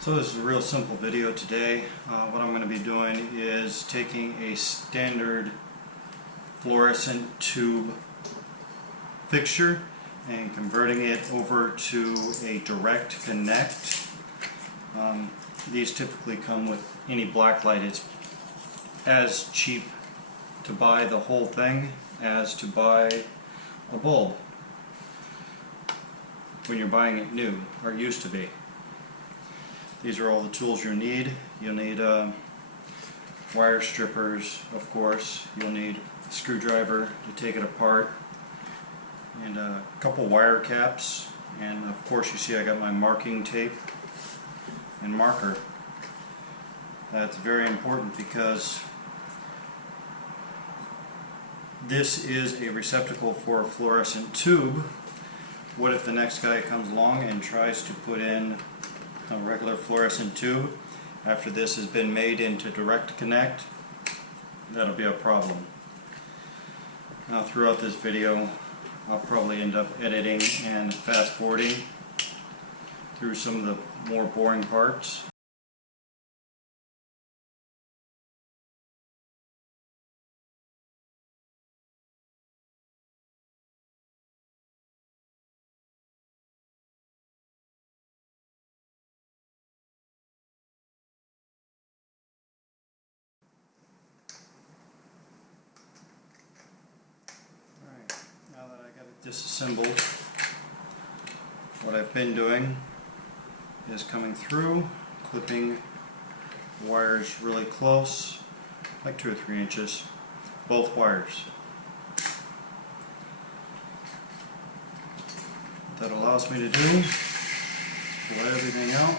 So this is a real simple video today. What I'm going to be doing is taking a standard fluorescent tube fixture and converting it over to a direct connect. These typically come with any black light. It's as cheap to buy the whole thing as to buy a bulb when you're buying it new, or used to be. These are all the tools you need. You'll need wire strippers, of course. You'll need a screwdriver to take it apart, and a couple wire caps, and of course you see I got my marking tape and marker. That's very important because this is a receptacle for a fluorescent tube. What if the next guy comes along and tries to put in a regular fluorescent tube after this has been made into direct connect? That'll be a problem. Now throughout this video I'll probably end up editing and fast forwarding through some of the more boring parts. Now that I got it disassembled, what I've been doing is coming through, clipping wires really close, like 2 or 3 inches, both wires. What that allows me to do is pull everything out.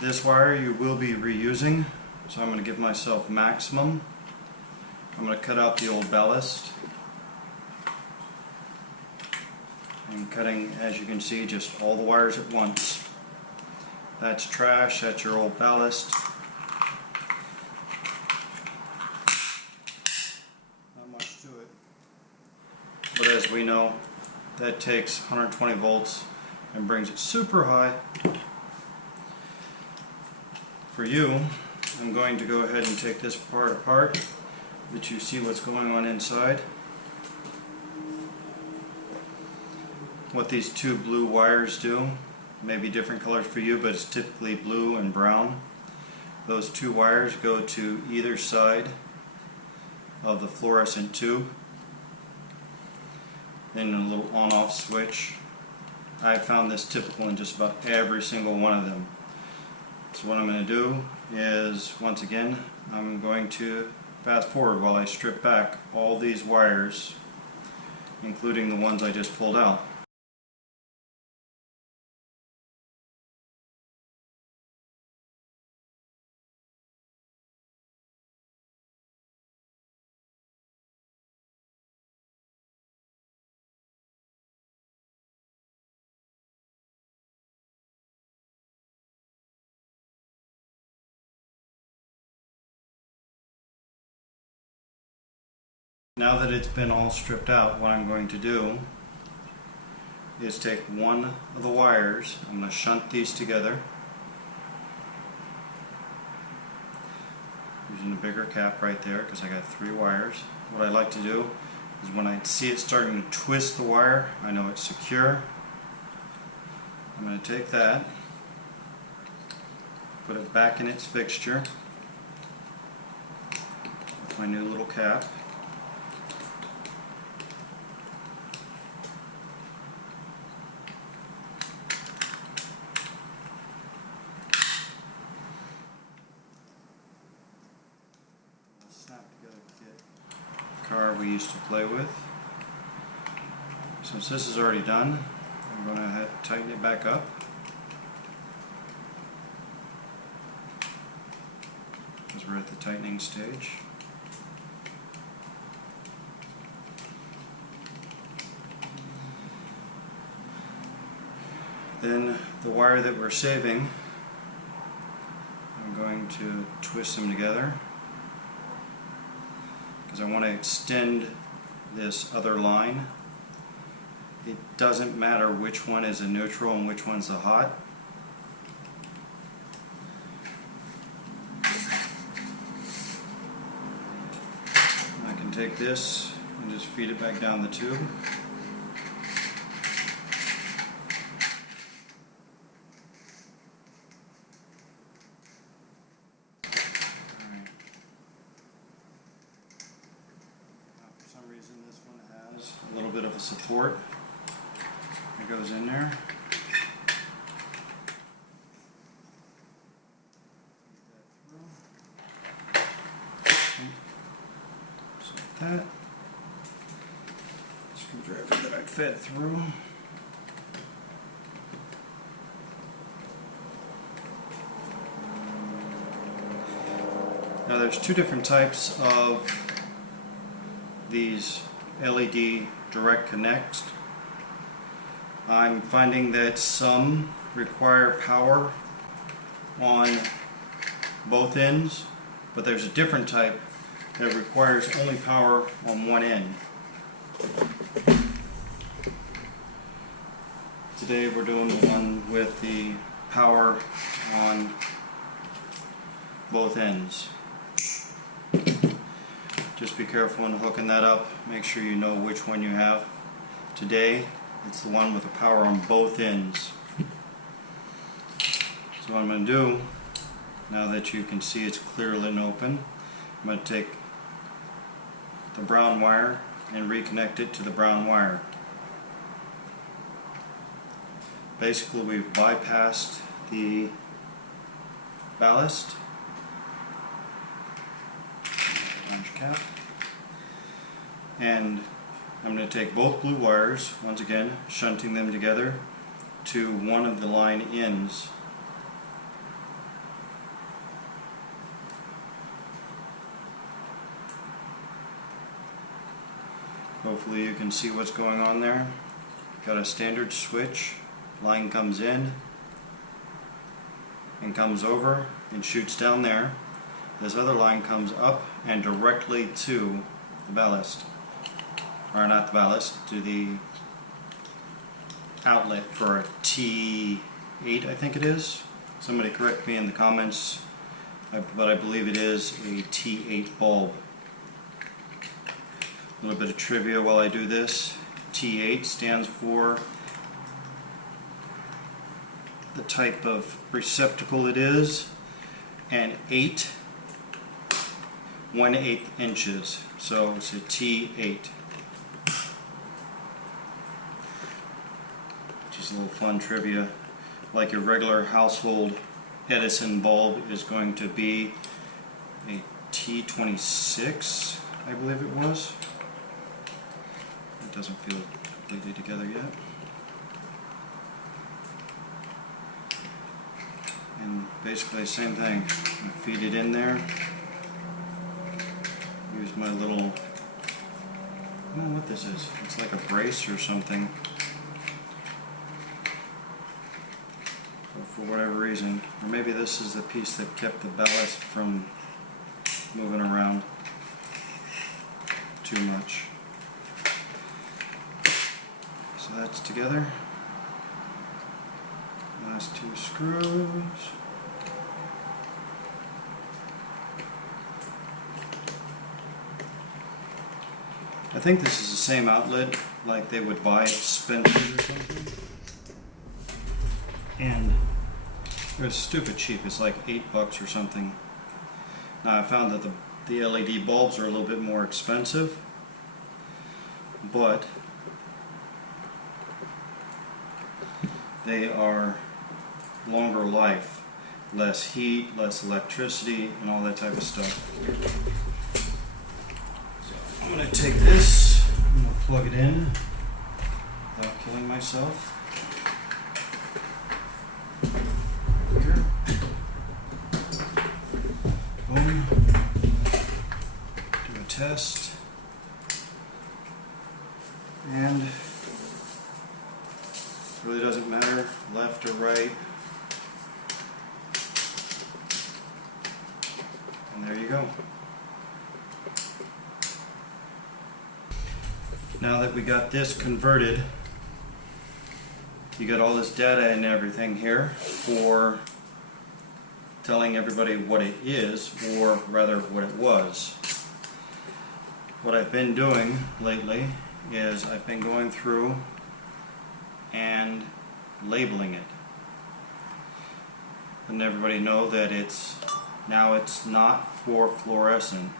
This wire you will be reusing, so I'm going to give myself maximum. I'm going to cut out the old ballast. I'm cutting, as you can see, just all the wires at once. That's trash, that's your old ballast. Not much to it. But as we know, that takes 120 volts and brings it super high. For you, I'm going to go ahead and take this part apart, that you see what's going on inside. What these two blue wires do, may be different colors for you, but it's typically blue and brown. Those two wires go to either side of the fluorescent tube. Then a little on-off switch. I found this typical in just about every single one of them. So what I'm going to do is, once again, I'm going to fast forward while I strip back all these wires, including the ones I just pulled out. Now that it's been all stripped out, what I'm going to do is take one of the wires, I'm going to shunt these together using a bigger cap right there because I got 3 wires. What I like to do is when I see it starting to twist the wire, I know it's secure. I'm going to take that, put it back in its fixture with my new little cap. Car we used to play with. Since this is already done, I'm going to tighten it back up. Because we're at the tightening stage. Then the wire that we're saving, I'm going to twist them together, because I want to extend this other line it doesn't matter which one is a neutral and which one's a hot. I can take this and just feed it back down the tube. A little bit of a support that goes in there. Just like that. Screwdriver that I fed through. Now there's two different types of these LED direct connects. I'm finding that some require power on both ends, but there's a different type that requires only power on one end. Today we're doing the one with the power on both ends. Just be careful when hooking that up. Make sure you know which one you have. Today, it's the one with the power on both ends. So what I'm going to do, now that you can see it's clearly open, I'm going to take the brown wire and reconnect it to the brown wire. Basically, we've bypassed the ballast. Cap. And I'm going to take both blue wires, once again shunting them together to one of the line ends. Hopefully you can see what's going on there. Got a standard switch, line comes in and comes over and shoots down there. This other line comes up and directly to the ballast, or not the ballast, to the outlet for a T8, I think it is. Somebody correct me in the comments, but I believe it is a T8 bulb. A little bit of trivia while I do this. T8 stands for the type of receptacle it is, and 8 1/8 inches, so it's a T8. Just a little fun trivia. Like your regular household Edison bulb is going to be a T26, I believe it was. It doesn't feel completely together yet. And basically the same thing. You feed it in there. Use my little, I don't know what this is. It's like a brace or something. But for whatever reason, or maybe this is the piece that kept the ballast from moving around too much. So that's together. Last two screws. I think this is the same outlet like they would buy at Spencer's or something. And it was stupid cheap. It's like $8 or something. Now I found that the LED bulbs are a little bit more expensive, but they are longer life, less heat, less electricity, and all that type of stuff. I'm going to take this, I'm going to plug it in without killing myself. Here. Boom. Do a test. And it really doesn't matter left or right. And there you go. Now that we got this converted You got all this data and everything here for telling everybody what it is, or rather what it was. What I've been doing lately is I've been going through and labeling it. Letting everybody know that it's not for fluorescent.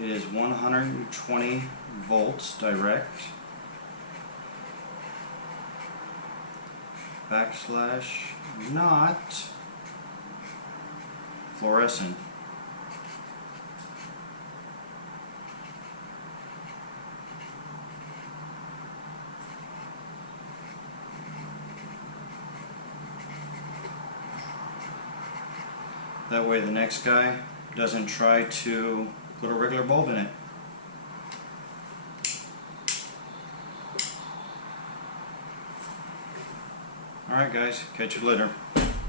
It is 120 volts direct backslash not fluorescent. That way the next guy doesn't try to put a regular bulb in it. Alright guys, catch you later.